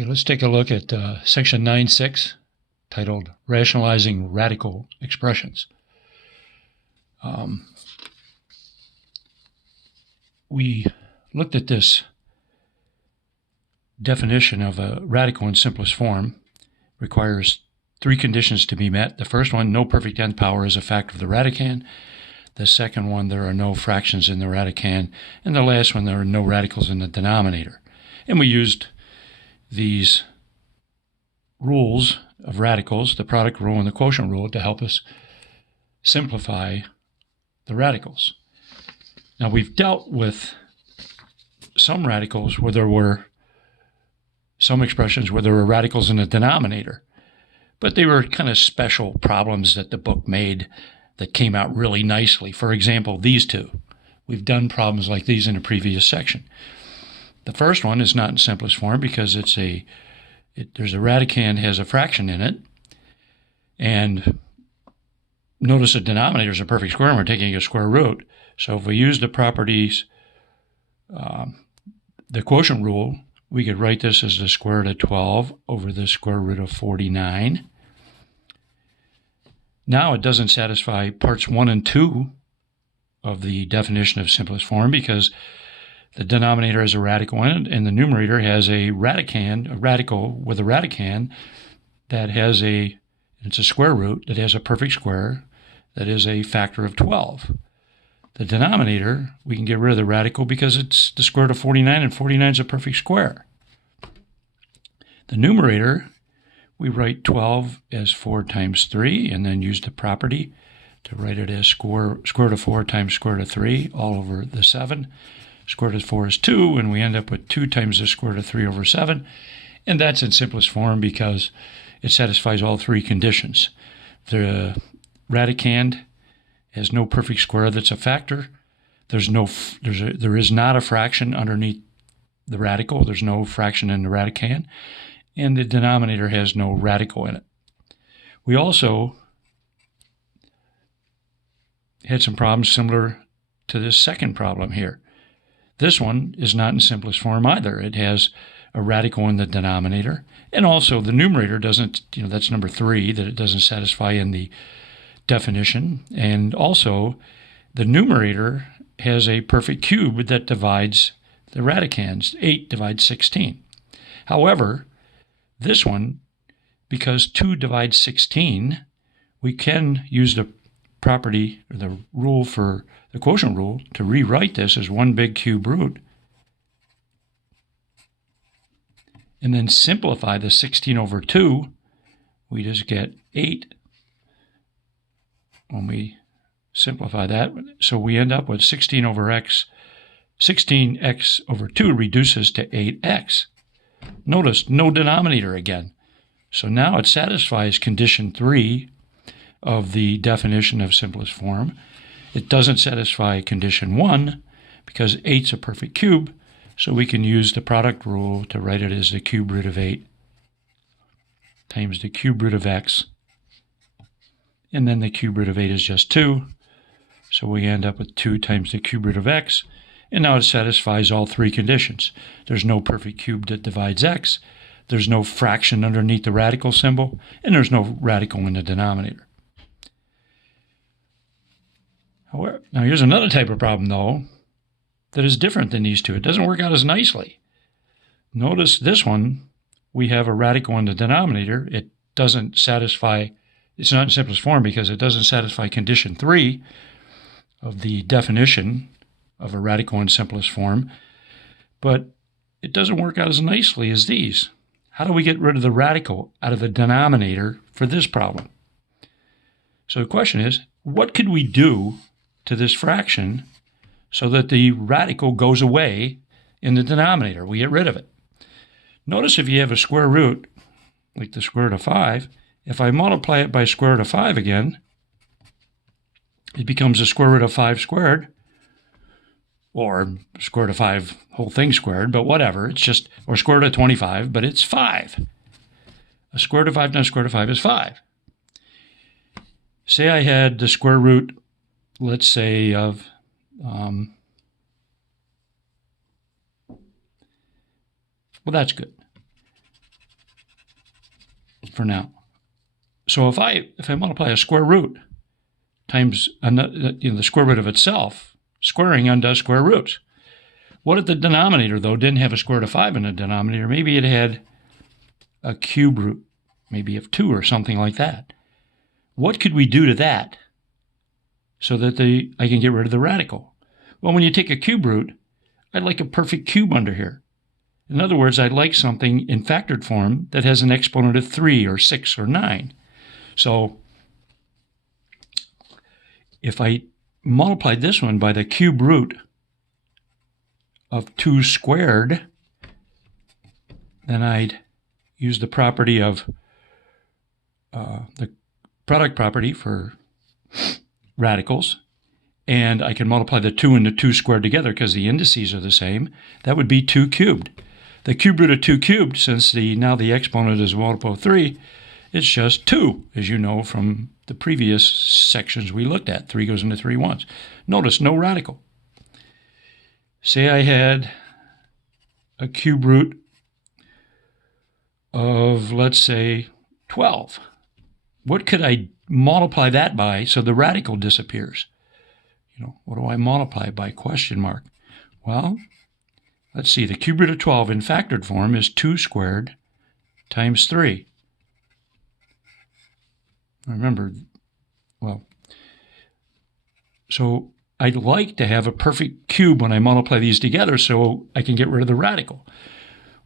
Okay, let's take a look at section 9.6, titled Rationalizing Radical Expressions. We looked at this definition of a radical in simplest form. Requires three conditions to be met. The first one, no perfect nth power is a factor of the radicand. The second one, there are no fractions in the radicand. And the last one, there are no radicals in the denominator. And we used these rules of radicals, the product rule and the quotient rule, to help us simplify the radicals. Now, we've dealt with some radicals where there were some expressions where there were radicals in the denominator, but they were kind of special problems that the book made that came out really nicely. For example, these two. We've done problems like these in a previous section. The first one is not in simplest form because there's a radicand has a fraction in it, and notice the denominator is a perfect square and we're taking a square root. So if we use the properties, the quotient rule, we could write this as the square root of 12 over the square root of 49. Now it doesn't satisfy parts 1 and 2 of the definition of simplest form because the denominator has a radical in it and the numerator has a radicand, a radical with a radicand that has it's a square root that has a perfect square that is a factor of 12. The denominator, we can get rid of the radical because it's the square root of 49, and 49 is a perfect square. The numerator, we write 12 as 4 times 3, and then use the property to write it as square root of 4 times square root of 3 all over the 7. Square root of 4 is 2, and we end up with 2 times the square root of 3 over 7. And that's in simplest form because it satisfies all three conditions. The radicand has no perfect square that's a factor. There is not a fraction underneath the radical. There's no fraction in the radicand. And the denominator has no radical in it. We also had some problems similar to this second problem here. This one is not in simplest form either. It has a radical in the denominator. And also the numerator doesn't, that's number 3, that it doesn't satisfy in the definition. And also the numerator has a perfect cube that divides the radicands. 8 divides 16. However, this one, because 2 divides 16, we can use the property or the rule for the quotient rule to rewrite this as one big cube root and then simplify the 16 over 2. We just get 8 when we simplify that. So we end up with 16 over x. 16x over 2 reduces to 8x. Notice no denominator again. So now it satisfies condition 3 of the definition of simplest form. It doesn't satisfy condition 1 because 8's a perfect cube, so we can use the product rule to write it as the cube root of 8 times the cube root of x, and then the cube root of 8 is just 2, so we end up with 2 times the cube root of x, and now it satisfies all three conditions. There's no perfect cube that divides x, there's no fraction underneath the radical symbol, and there's no radical in the denominator. However, now here's another type of problem, though, that is different than these two. It doesn't work out as nicely. Notice this one, we have a radical in the denominator. It doesn't satisfy, it's not in simplest form because it doesn't satisfy condition 3 of the definition of a radical in simplest form, but it doesn't work out as nicely as these. How do we get rid of the radical out of the denominator for this problem? So the question is, what could we do to this fraction so that the radical goes away in the denominator? We get rid of it. Notice if you have a square root, like the square root of 5, if I multiply it by square root of 5 again, it becomes the square root of 5 squared, or square root of 5 whole thing squared, but whatever. It's just, or square root of 25, but it's 5. A square root of 5 times square root of 5 is 5. Say I had the square root, let's say, of well, that's good. for now. So if I multiply a square root times the square root of itself, squaring undoes square roots. What if the denominator, though, didn't have a square root of 5 in the denominator? Maybe it had a cube root, maybe of 2 or something like that. What could we do to that so that I can get rid of the radical? Well, when you take a cube root, I'd like a perfect cube under here. In other words, I'd like something in factored form that has an exponent of 3 or 6 or 9. So if I multiplied this one by the cube root of 2 squared, then I'd use the property of the product property for radicals, and I can multiply the 2 and the 2 squared together because the indices are the same. That would be 2 cubed. The cube root of 2 cubed, since now the exponent is a multiple of 3, it's just 2, as you know from the previous sections we looked at. 3 goes into 3 once. Notice, no radical. Say I had a cube root of, let's say, 12. What could I multiply that by so the radical disappears? What do I multiply by, question mark? Well, let's see. The cube root of 12 in factored form is 2 squared times 3. Remember, well, so I'd like to have a perfect cube when I multiply these together so I can get rid of the radical.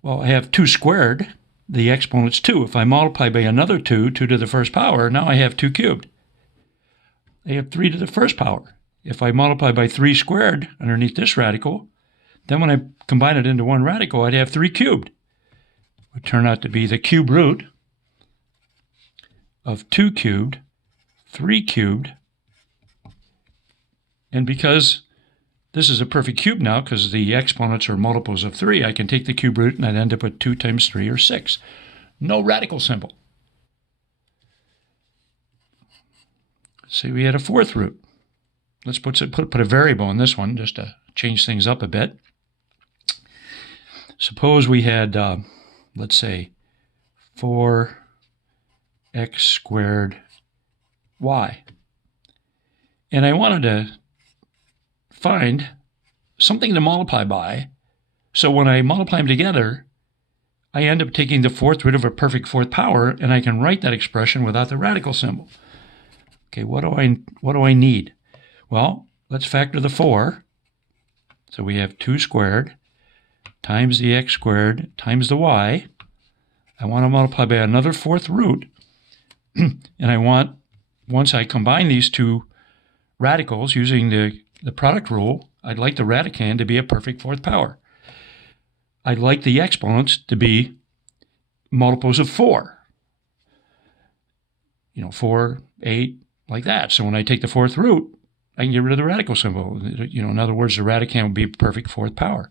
Well, I have 2 squared. The exponent's 2. If I multiply by another 2, 2 to the first power, now I have 2 cubed. I have 3 to the first power. If I multiply by 3 squared underneath this radical, then when I combine it into one radical, I'd have 3 cubed. It would turn out to be the cube root of 2 cubed, 3 cubed, and because this is a perfect cube now, because the exponents are multiples of 3, I can take the cube root and I'd end up with 2 times 3 or 6. No radical symbol. Say we had a fourth root. Let's put a variable in this one just to change things up a bit. Suppose we had, let's say, 4x squared y. And I wanted to find something to multiply by. So when I multiply them together, I end up taking the fourth root of a perfect fourth power, and I can write that expression without the radical symbol. Okay, what do I need? Well, let's factor the 4. So we have 2 squared times the x squared times the y. I want to multiply by another fourth root, and I want, once I combine these two radicals using the product rule, I'd like the radicand to be a perfect fourth power. I'd like the exponents to be multiples of 4. 4, 8, like that. So when I take the fourth root, I can get rid of the radical symbol. In other words, the radicand would be a perfect fourth power.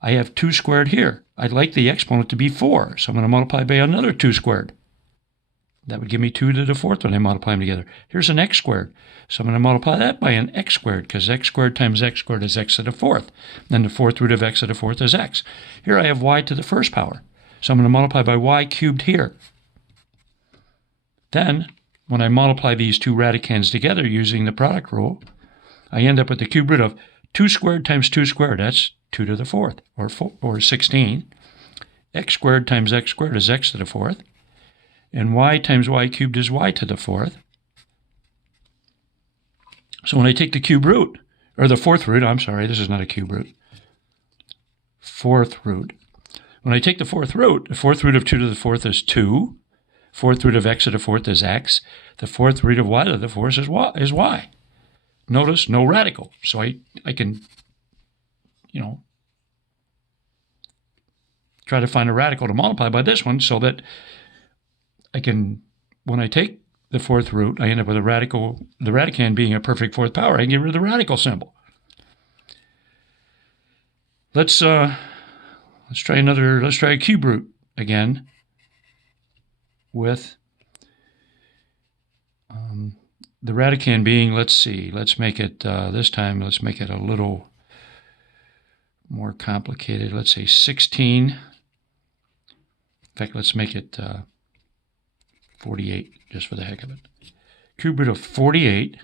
I have 2 squared here. I'd like the exponent to be 4, so I'm going to multiply by another 2 squared. That would give me 2 to the fourth when I multiply them together. Here's an x squared, so I'm going to multiply that by an x squared, because x squared times x squared is x to the fourth. Then the fourth root of x to the fourth is x. Here I have y to the first power, so I'm going to multiply by y cubed here. Then, when I multiply these two radicands together using the product rule, I end up with the cube root of 2 squared times 2 squared. That's 2 to the fourth, or 16. X squared times x squared is x to the fourth. And y times y cubed is y to the fourth. So when I take the cube root, or the fourth root, I'm sorry, this is not a cube root. Fourth root. When I take the fourth root of 2 to the fourth is 2. Fourth root of x to the fourth is x. The fourth root of y to the fourth is y. Notice, no radical. So I can, try to find a radical to multiply by this one so that I can, when I take the fourth root, I end up with the radicand being a perfect fourth power. I can get rid of the radical symbol. Let's try a cube root again with the radicand being, let's make it, this time, let's make it a little more complicated. Let's say 16. In fact, let's make it 48, just for the heck of it. Cube root of 48,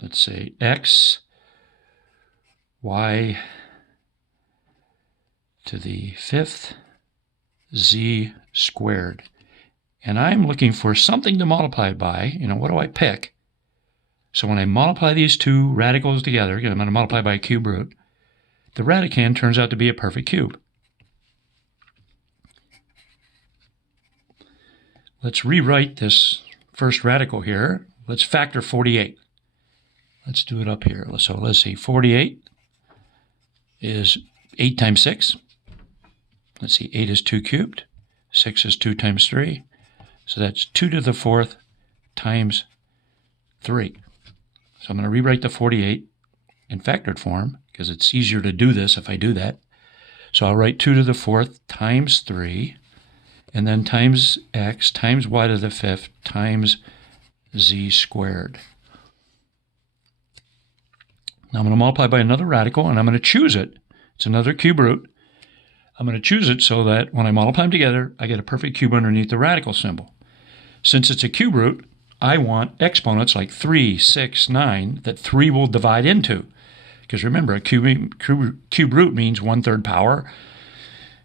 let's say x, y to the 5th, z squared. And I'm looking for something to multiply by. What do I pick? So when I multiply these two radicals together, again, I'm going to multiply by a cube root, the radicand turns out to be a perfect cube. Let's rewrite this first radical here. Let's factor 48. Let's do it up here. So let's see, 48 is 8 times 6. Let's see, 8 is 2 cubed. 6 is 2 times 3. So that's 2 to the 4th times 3. So I'm going to rewrite the 48 in factored form because it's easier to do this if I do that. So I'll write 2 to the 4th times 3, and then times x times y to the 5th times z squared. Now I'm going to multiply by another radical, and I'm going to choose it. It's another cube root. I'm going to choose it so that when I multiply them together, I get a perfect cube underneath the radical symbol. Since it's a cube root, I want exponents like 3, 6, 9 that 3 will divide into. Because remember, a cube root means 1/3 power.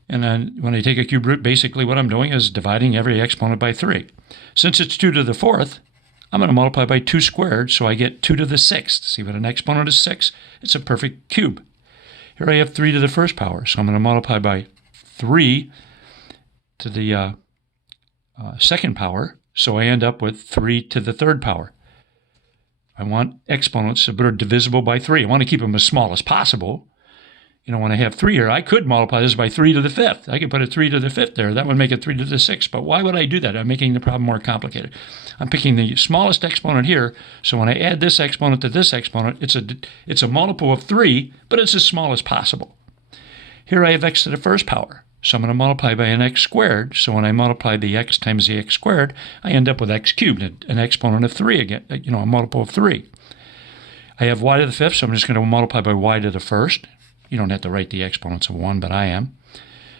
And then when I take a cube root, basically what I'm doing is dividing every exponent by 3. Since it's 2 to the 4th, I'm going to multiply by 2 squared, so I get 2 to the 6th. See what an exponent is 6? It's a perfect cube. Here I have 3 to the 1st power, so I'm going to multiply by 3 to the 2nd power, so I end up with 3 to the 3rd power. I want exponents that are divisible by 3. I want to keep them as small as possible. When I have 3 here, I could multiply this by 3 to the 5th. I could put a 3 to the 5th there. That would make it 3 to the 6th. But why would I do that? I'm making the problem more complicated. I'm picking the smallest exponent here, so when I add this exponent to this exponent, it's a multiple of 3, but it's as small as possible. Here I have x to the 1st power, so I'm going to multiply by an x squared. So when I multiply the x times the x squared, I end up with x cubed, an exponent of 3 again, a multiple of 3. I have y to the 5th, so I'm just going to multiply by y to the 1st. You don't have to write the exponents of 1, but I am.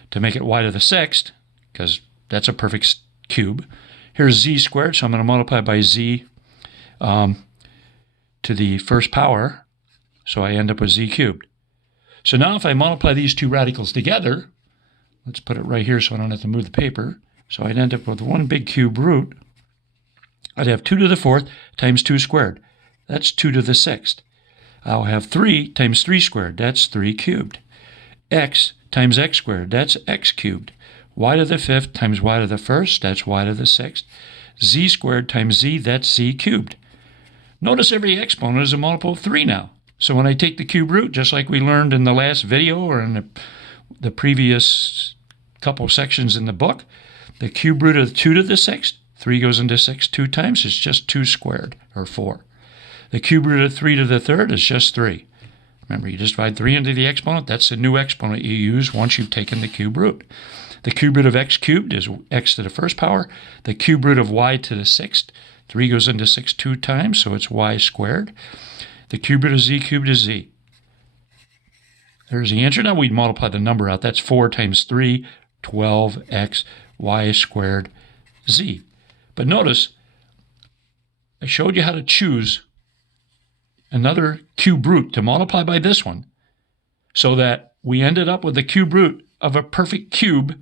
To make it y to the 6th, because that's a perfect cube. Here's z squared, so I'm going to multiply by z to the 1st power, so I end up with z cubed. So now if I multiply these two radicals together, let's put it right here so I don't have to move the paper. So I'd end up with one big cube root. I'd have 2 to the 4th times 2 squared. That's 2 to the 6th. I'll have 3 times 3 squared. That's 3 cubed. X times x squared. That's x cubed. Y to the 5th times y to the 1st. That's y to the 6th. Z squared times z. That's z cubed. Notice every exponent is a multiple of 3 now. So when I take the cube root, just like we learned in the last video or in the previous couple sections in the book, the cube root of 2 to the 6th, 3 goes into 6 2 times, it's just 2 squared, or 4. The cube root of 3 to the 3rd is just 3. Remember, you just divide 3 into the exponent. That's the new exponent you use once you've taken the cube root. The cube root of x cubed is x to the 1st power. The cube root of y to the 6th, 3 goes into 6 2 times, so it's y squared. The cube root of z cubed is z. There's the answer. Now we'd multiply the number out. That's 4 times 3, 12x, y squared, z. But notice, I showed you how to choose another cube root to multiply by this one so that we ended up with the cube root of a perfect cube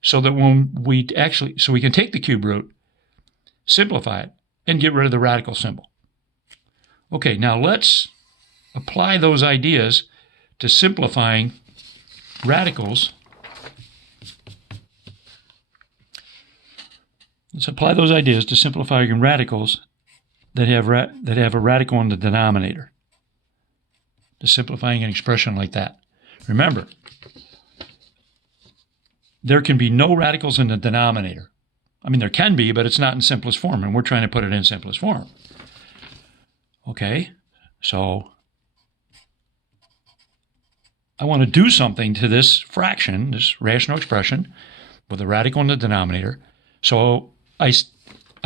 so that we can take the cube root, simplify it, and get rid of the radical symbol. Okay, now let's apply those ideas to simplifying radicals. Let's apply those ideas to simplifying radicals that have a radical in the denominator. To simplifying an expression like that. Remember, there can be no radicals in the denominator. I mean, there can be, but it's not in simplest form, and we're trying to put it in simplest form. Okay, so I want to do something to this fraction, this rational expression, with a radical in the denominator, so I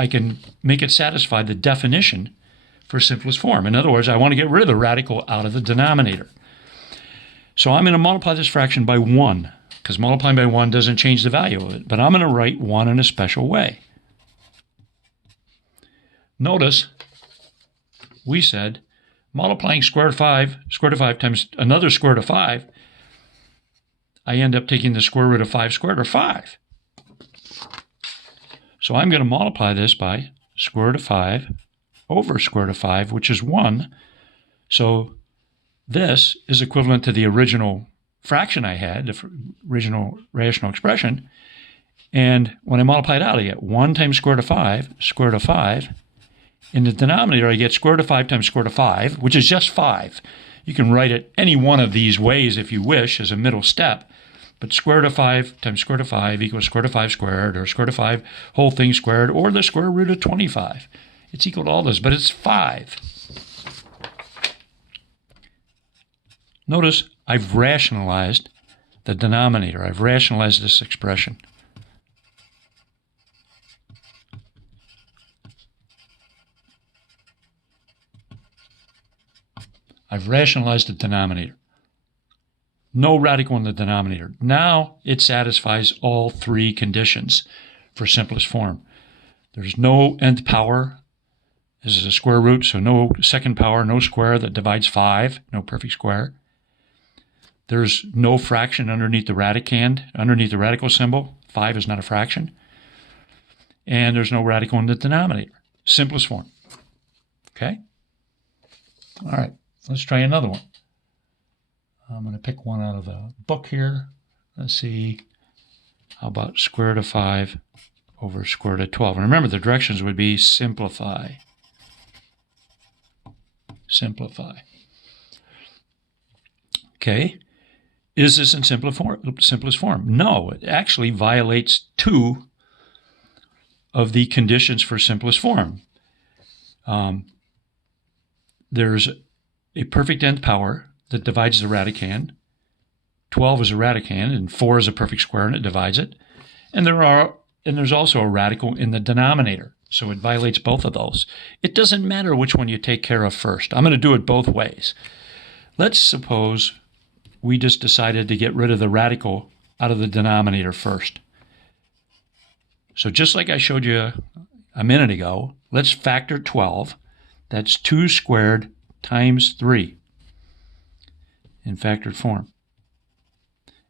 can make it satisfy the definition for simplest form. In other words, I want to get rid of the radical out of the denominator. So I'm going to multiply this fraction by 1, because multiplying by 1 doesn't change the value of it. But I'm going to write 1 in a special way. Notice we said multiplying square root of 5 times another square root of 5, I end up taking the square root of 5 squared, or 5. So I'm going to multiply this by square root of 5 over square root of 5, which is 1. So this is equivalent to the original fraction I had, the original rational expression. And when I multiply it out, I get 1 times square root of 5. In the denominator, I get square root of 5 times square root of 5, which is just 5. You can write it any one of these ways if you wish as a middle step. But square root of 5 times square root of 5 equals square root of 5 squared, or square root of 5 whole thing squared, or the square root of 25. It's equal to all this, but it's 5. Notice I've rationalized the denominator. I've rationalized this expression. I've rationalized the denominator. No radical in the denominator. Now it satisfies all 3 conditions for simplest form. There's no nth power. This is a square root, so no second power, no square that divides 5, no perfect square. There's no fraction underneath the radicand, underneath the radical symbol. 5 is not a fraction. And there's no radical in the denominator. Simplest form. Okay? All right. Let's try another one. I'm going to pick one out of the book here. Let's see. How about square root of 5 over square root of 12? And remember, the directions would be simplify. Simplify. Okay. Is this in simplest form? No, it actually violates 2 of the conditions for simplest form. There's a perfect nth power that divides the radicand. 12 is a radicand, and 4 is a perfect square, and it divides it. And there's also a radical in the denominator, so it violates both of those. It doesn't matter which one you take care of first. I'm going to do it both ways. Let's suppose we just decided to get rid of the radical out of the denominator first. So just like I showed you a minute ago, let's factor 12. That's 2 squared times 3 in factored form.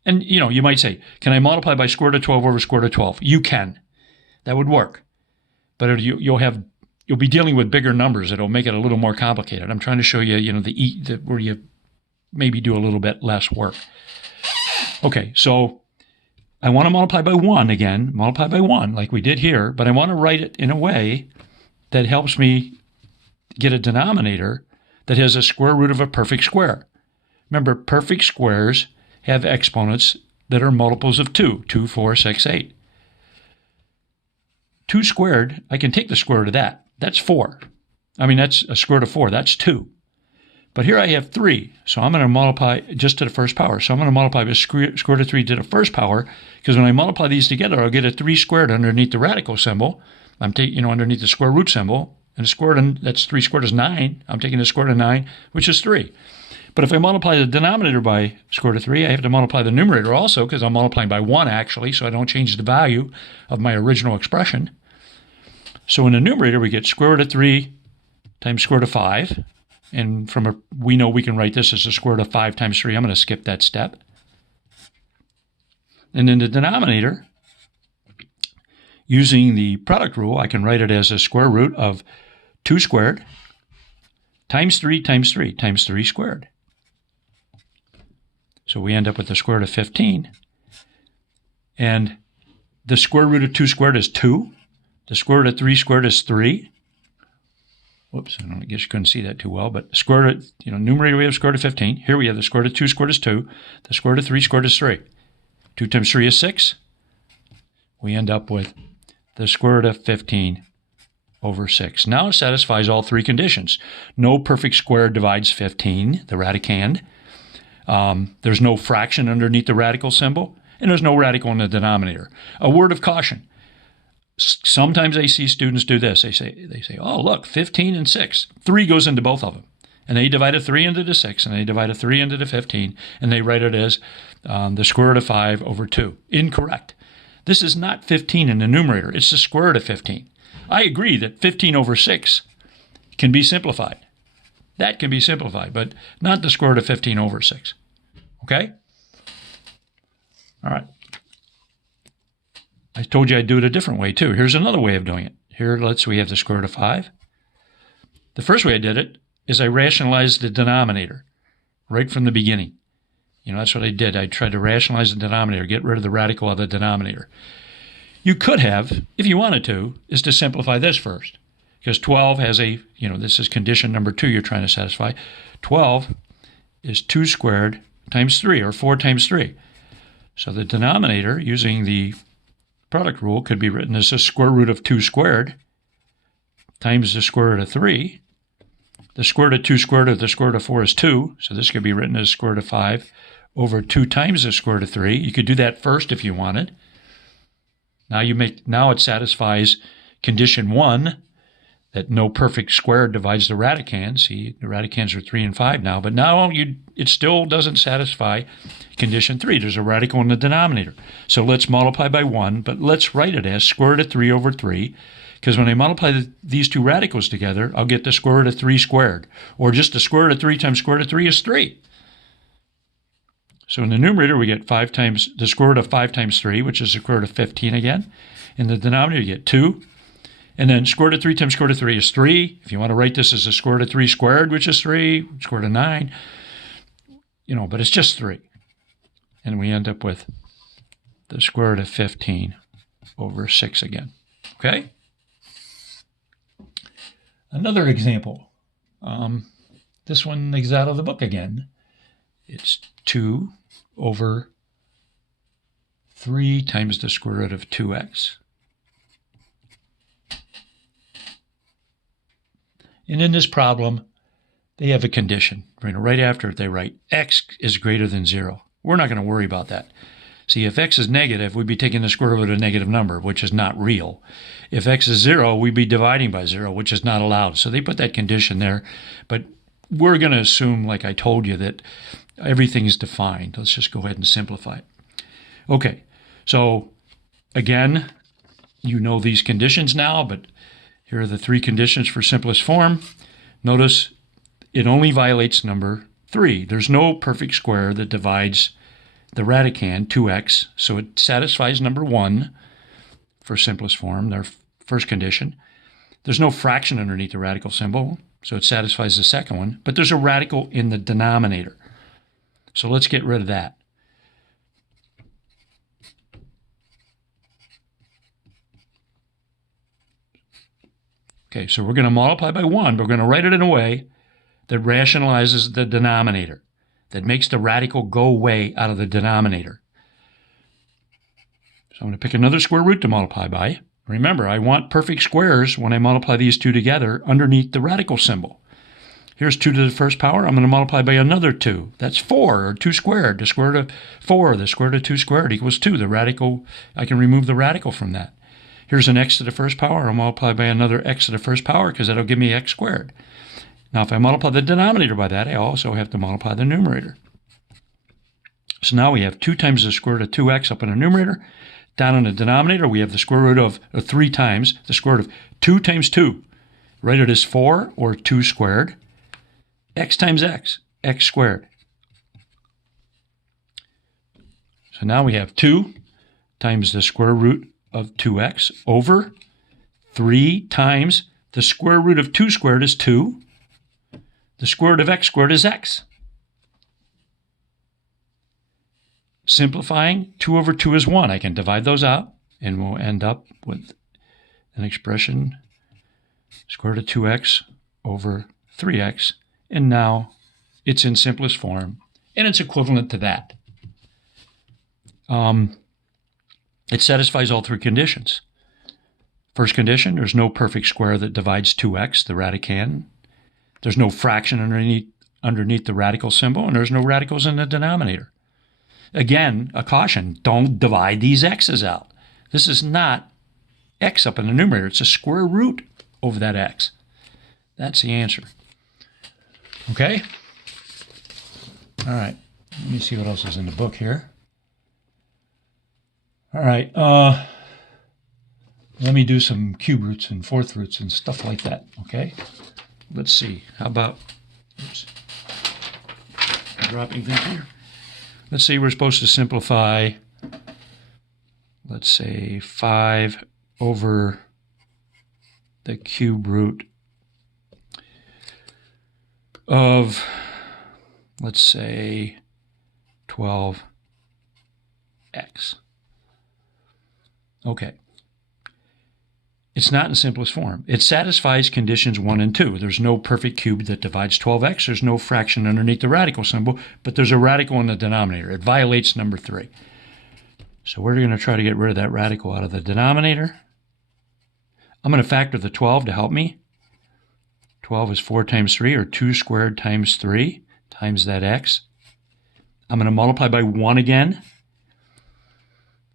And, you might say, can I multiply by square root of 12 over square root of 12? You can. That would work. But you'll be dealing with bigger numbers. It'll make it a little more complicated. I'm trying to show you, where you maybe do a little bit less work. Okay, so I want to multiply by 1 again, multiply by 1 like we did here, but I want to write it in a way that helps me get a denominator that has a square root of a perfect square. Remember, perfect squares have exponents that are multiples of 2, 2, 4, 6, 8. 2 squared, I can take the square root of that. That's 4. That's a square root of 4. That's 2. But here I have 3, so I'm going to multiply just to the first power. So I'm going to multiply by square root of 3 to the first power, because when I multiply these together, I'll get a 3 squared underneath the radical symbol. I'm taking, underneath the square root symbol, and the square root, that's 3 squared is 9. I'm taking the square root of 9, which is 3. But if I multiply the denominator by square root of 3, I have to multiply the numerator also, because I'm multiplying by 1 actually, so I don't change the value of my original expression. So in the numerator, we get square root of 3 times square root of 5. And we know we can write this as the square root of 5 times 3. I'm going to skip that step. And in the denominator, using the product rule, I can write it as a square root of 2 squared times 3 times 3 times 3 squared. So we end up with the square root of 15. And the square root of 2 squared is 2. The square root of 3 squared is 3. Whoops, I guess you couldn't see that too well, but square root, numerator we have square root of 15. Here we have the square root of 2 squared is 2. The square root of 3 squared is 3. 2 times 3 is 6. We end up with the square root of 15 over 6. Now it satisfies all 3 conditions. No perfect square divides 15, the radicand. There's no fraction underneath the radical symbol, and there's no radical in the denominator. A word of caution. Sometimes I see students do this. They say, oh, look, 15 and 6. 3 goes into both of them. And they divide a 3 into the 6, and they divide a 3 into the 15, and they write it as the square root of 5 over 2. Incorrect. This is not 15 in the numerator. It's the square root of 15. I agree that 15 over 6 can be simplified. That can be simplified, but not the square root of 15 over 6. Okay? All right. I told you I'd do it a different way, too. Here's another way of doing it. Here, we have the square root of 5. The first way I did it is I rationalized the denominator right from the beginning. That's what I did. I tried to rationalize the denominator, get rid of the radical of the denominator. You could have, if you wanted to, is to simplify this first. Because 12 has this is condition number 2 you're trying to satisfy. 12 is 2 squared times 3, or 4 times 3. So the denominator, using the product rule, could be written as the square root of 2 squared times the square root of 3. The square root of 2 squared of the square root of 4 is 2, so this could be written as square root of 5 over 2 times the square root of 3. You could do that first if you wanted. Now it satisfies condition 1, that no perfect square divides the radicand. See, the radicands are 3 and 5 now, but now it still doesn't satisfy condition 3. There's a radical in the denominator. So let's multiply by 1, but let's write it as square root of 3 over 3, because when I multiply these two radicals together, I'll get the square root of 3 squared, or just the square root of 3 times square root of 3 is 3. So in the numerator, we get the square root of 5 times 3, which is the square root of 15 again. In the denominator, you get 2. And then square root of 3 times square root of 3 is 3. If you want to write this as the square root of 3 squared, which is 3, square root of 9, but it's just 3. And we end up with the square root of 15 over 6 again. Okay? Another example. This one is out of the book again. It's 2 over 3 times the square root of 2x. And in this problem, they have a condition. Right after it, they write x is greater than 0. We're not going to worry about that. See, if x is negative, we'd be taking the square root of a negative number, which is not real. If x is 0, we'd be dividing by 0, which is not allowed. So they put that condition there. But we're going to assume, like I told you, that everything's defined. Let's just go ahead and simplify it. Okay, so again, you know these conditions now, but here are the 3 conditions for simplest form. Notice it only violates number 3. There's no perfect square that divides the radicand, 2x, so it satisfies number 1 for simplest form, their first condition. There's no fraction underneath the radical symbol, so it satisfies the second one, but there's a radical in the denominator. So let's get rid of that. Okay, so we're going to multiply by 1, but we're going to write it in a way that rationalizes the denominator, that makes the radical go away out of the denominator. So I'm going to pick another square root to multiply by. Remember, I want perfect squares when I multiply these two together underneath the radical symbol. Here's 2 to the first power. I'm going to multiply by another 2. That's 4, or 2 squared. The square root of 4, the square root of 2 squared equals 2. The radical, I can remove the radical from that. Here's an x to the first power. I'll multiply by another x to the first power because that'll give me x squared. Now, if I multiply the denominator by that, I also have to multiply the numerator. So now we have 2 times the square root of 2x up in the numerator. Down in the denominator, we have the square root of 3 times the square root of 2 times 2. Write it as 4, or 2 squared. X times x, x squared. So now we have 2 times the square root of 2x over 3 times the square root of 2 squared is 2. The square root of x squared is x. Simplifying, 2 over 2 is 1. I can divide those out, and we'll end up with an expression, square root of 2x over 3x. And now it's in simplest form, and it's equivalent to that. It satisfies all 3 conditions. First condition, there's no perfect square that divides 2x, the radicand. There's no fraction underneath the radical symbol, and there's no radicals in the denominator. Again, a caution, don't divide these x's out. This is not x up in the numerator. It's a square root over that x. That's the answer. Okay? All right. Let me see what else is in the book here. All right. Let me do some cube roots and fourth roots and stuff like that. Okay? Let's see. How about... Oops. Dropping things here. Let's say we're supposed to simplify, let's say 5 over the cube root of, let's say, 12x. Okay. It's not in simplest form. It satisfies conditions 1 and 2. There's no perfect cube that divides 12x. There's no fraction underneath the radical symbol, but there's a radical in the denominator. It violates number 3. So we're going to try to get rid of that radical out of the denominator. I'm going to factor the 12 to help me. 12 is 4 times 3, or 2 squared times 3 times that x. I'm going to multiply by 1 again.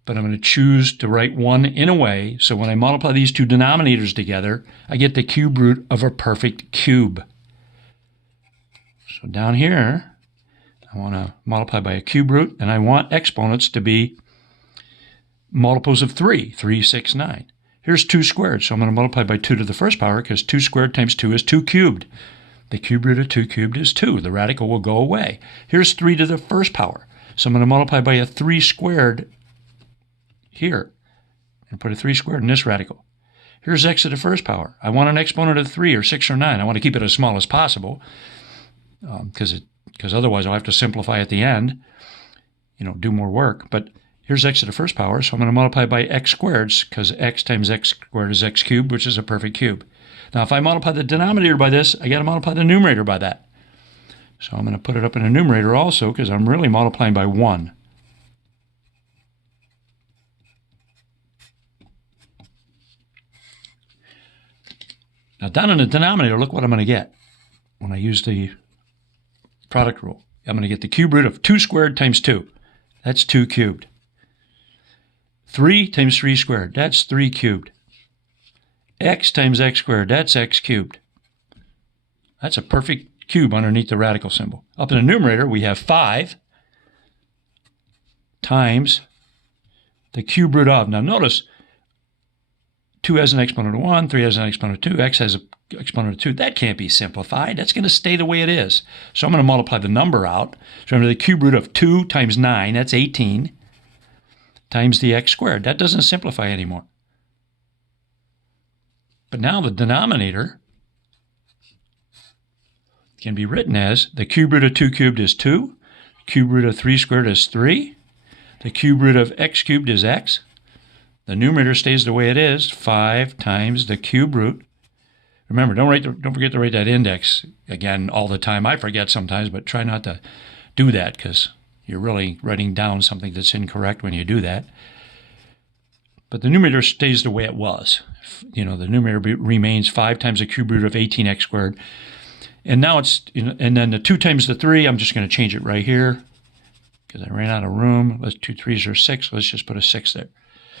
But I'm going to choose to write 1 in a way, so when I multiply these two denominators together, I get the cube root of a perfect cube. So down here, I want to multiply by a cube root, and I want exponents to be multiples of 3. 3, 6, 9. Here's 2 squared, so I'm going to multiply by 2 to the first power, because 2 squared times 2 is 2 cubed. The cube root of 2 cubed is 2. The radical will go away. Here's 3 to the first power, so I'm going to multiply by a 3 squared here, and put a 3 squared in this radical. Here's x to the first power. I want an exponent of 3 or 6 or 9. I want to keep it as small as possible, because otherwise I'll have to simplify at the end, do more work. But here's x to the first power, so I'm going to multiply by x squareds, because x times x squared is x cubed, which is a perfect cube. Now if I multiply the denominator by this, I got to multiply the numerator by that. So I'm going to put it up in the numerator also, because I'm really multiplying by 1. Now down in the denominator, look what I'm going to get when I use the product rule. I'm going to get the cube root of 2 squared times 2. That's 2 cubed. 3 times 3 squared. That's 3 cubed. X times x squared. That's x cubed. That's a perfect cube underneath the radical symbol. Up in the numerator, we have 5 times the cube root of. Now notice, 2 has an exponent of 1, 3 has an exponent of 2, x has an exponent of 2. That can't be simplified. That's going to stay the way it is. So I'm going to multiply the number out. So remember, the cube root of 2 times 9, that's 18, times the x squared. That doesn't simplify anymore. But now the denominator can be written as the cube root of 2 cubed is 2, cube root of 3 squared is 3, the cube root of x cubed is x. The numerator stays the way it is, 5 times the cube root. Remember, don't forget to write that index again all the time. I forget sometimes, but try not to do that, because you're really writing down something that's incorrect when you do that. But the numerator stays the way it was. The numerator remains 5 times the cube root of 18x squared. And now it's, and then the 2 times the 3, I'm just going to change it right here, because I ran out of room. 2 3s are 6. Let's just put a 6 there.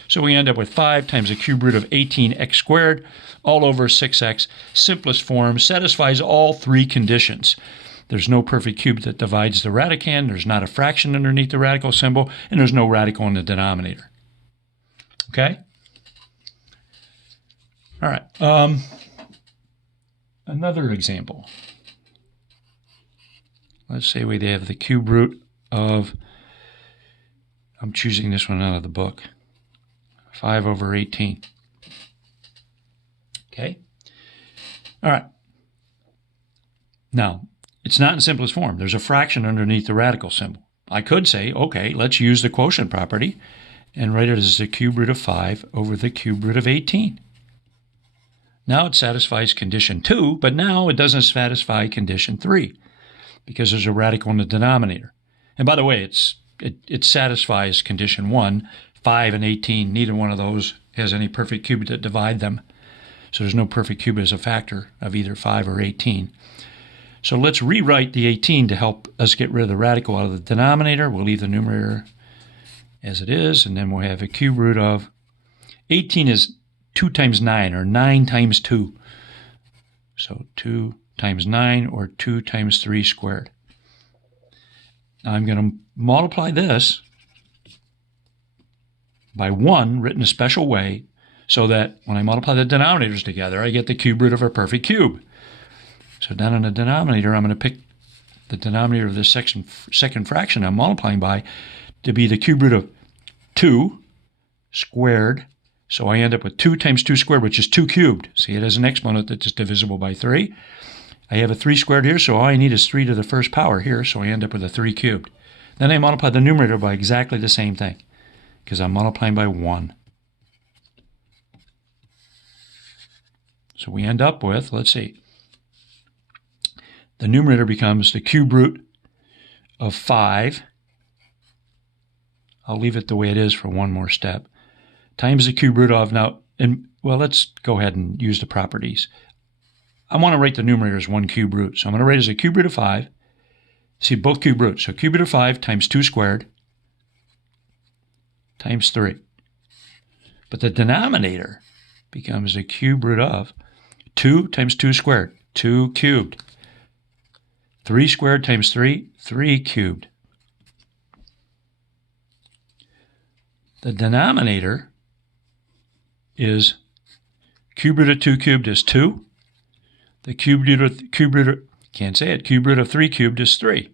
So we end up with 5 times the cube root of 18x squared all over 6x. Simplest form, satisfies all 3 conditions. There's no perfect cube that divides the radicand. There's not a fraction underneath the radical symbol. And there's no radical in the denominator. Okay? All right. Another example. Let's say we have the cube root of, I'm choosing this one out of the book, 5 over 18. Okay? All right. Now, it's not in simplest form. There's a fraction underneath the radical symbol. I could say, okay, let's use the quotient property and write it as the cube root of 5 over the cube root of 18. Now it satisfies condition 2, but now it doesn't satisfy condition 3 because there's a radical in the denominator. And by the way, it satisfies condition 1. 5 and 18, neither one of those has any perfect cube that divide them. So there's no perfect cube as a factor of either 5 or 18. So let's rewrite the 18 to help us get rid of the radical out of the denominator. We'll leave the numerator as it is, and then we'll have a cube root of 18 is 2 times 9, or 9 times 2. So 2 times 9 or 2 times 3 squared. Now I'm going to multiply this by 1, written a special way, so that when I multiply the denominators together, I get the cube root of a perfect cube. So down in the denominator, I'm going to pick the denominator of this second fraction I'm multiplying by to be the cube root of 2 squared. So I end up with 2 times 2 squared, which is 2 cubed. See, it has an exponent that's divisible by 3. I have a 3 squared here, so all I need is 3 to the first power here, so I end up with a 3 cubed. Then I multiply the numerator by exactly the same thing, because I'm multiplying by 1. So we end up with, let's see, the numerator becomes the cube root of 5. I'll leave it the way it is for one more step. Times the cube root of, now, well, let's go ahead and use the properties. I want to write the numerator as 1 cube root. So I'm going to write it as a cube root of 5. See, both cube roots. So cube root of 5 times 2 squared times 3. But the denominator becomes the cube root of 2 times 2 squared, 2 cubed. 3 squared times 3, 3 cubed. The denominator is cube root of 2 cubed is 2. The cube root of 3 cubed is 3.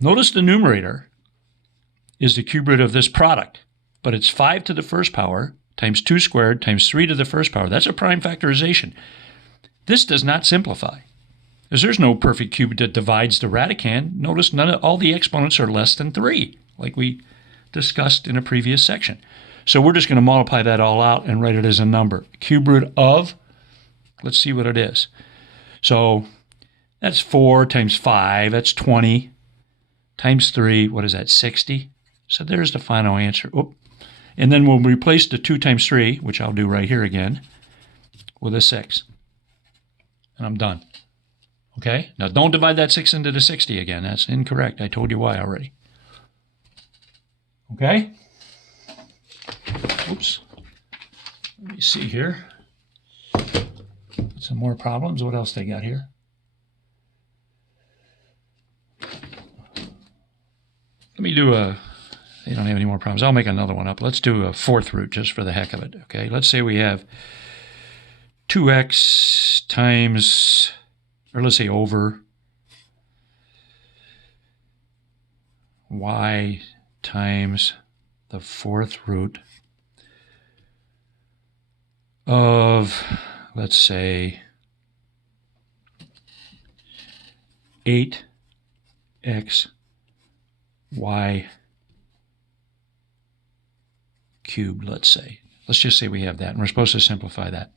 Notice the numerator is the cube root of this product, but it's 5 to the first power times 2 squared times 3 to the first power. That's a prime factorization. This does not simplify, as there's no perfect cube that divides the radicand. Notice all the exponents are less than 3, like we discussed in a previous section. So we're just going to multiply that all out and write it as a number. Cube root of, let's see what it is. So that's 4 times 5, that's 20, times 3, what is that, 60? So there's the final answer. Oh. And then we'll replace the 2 times 3, which I'll do right here again, with a 6. And I'm done. Okay? Now don't divide that 6 into the 60 again. That's incorrect. I told you why already. Okay? Oops. Let me see here. Some more problems. What else they got here? Let me do they don't have any more problems. I'll make another one up. Let's do a fourth root just for the heck of it. Okay, let's say we have 2x times, or let's say over y times the fourth root of, let's say, 8x y cubed, let's say. Let's just say we have that, and we're supposed to simplify that.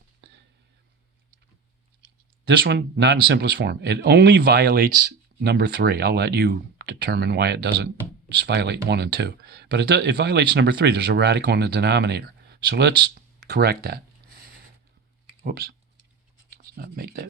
This one, not in simplest form. It only violates number 3. I'll let you determine why it doesn't violate 1 and 2. But it violates number 3. There's a radical in the denominator. So let's correct that. Whoops. Let's not make that